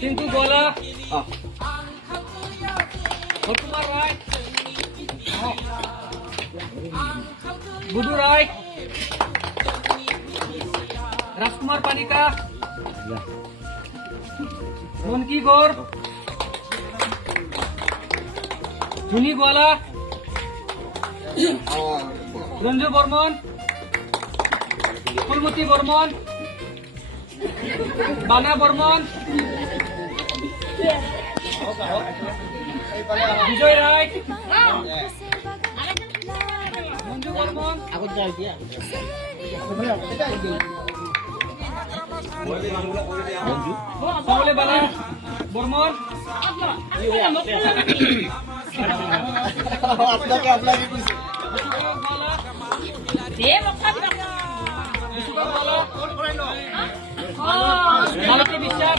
Tinku bola. Kumar right. Budu right. Rajkumar Panika. Monki Gaur. Juni Gola. Ranju Bormon. Purmati Bormon. Bana Bormon. Bijoy Rai. Manju Bormon. Aku jalan dia. Boleh Bala Bormon. Malaki বিশ্বাস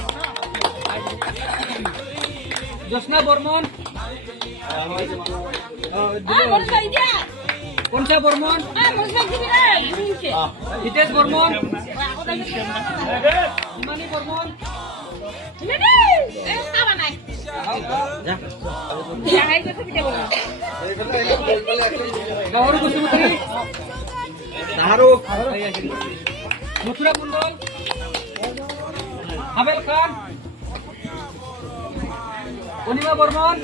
Josna Bormon Konsa Bormon Hitesh Bormon Imani Bormon Gawar Gusumutri Daharu Muthura Mundal Abel Khan Unima Bormon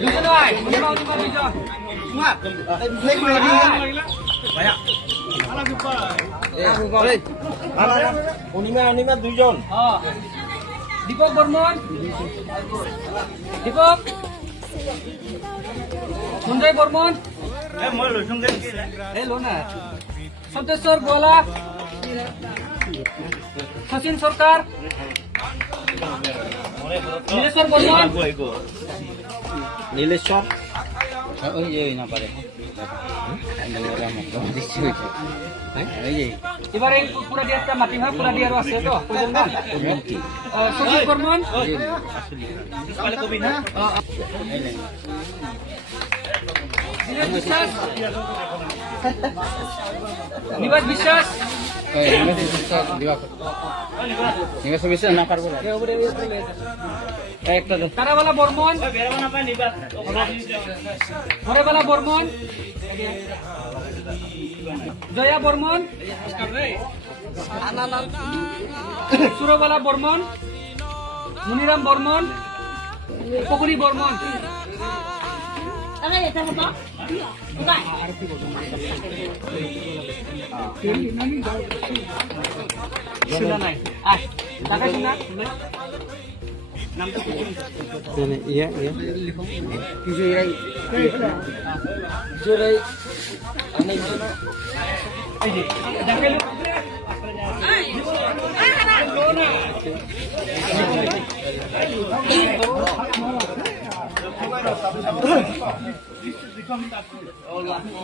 Dujon Rai Unima Dujon Unima Dujon Deepak Bormon Deepak Sunjay Bormon Lona Santeshwar Gola Sachin Sarkar Nileshwar Bormon Nileshwar Oh iya na pare এবারে পুরা ডিয়ারটা মাটি ভাগ পুরা deer আছে তো কইজন না সচিন বর্মন কালে কবি না নিবাস বিশ্বাস নিবাস বিশ্বাস না পারবো একটা তারাবালা বর্মন ঘরেবালা বর্মন জয়া বর্মন সুরবালা বর্মন মুনিরাম বর্মন পকুরি বর্মন iya iya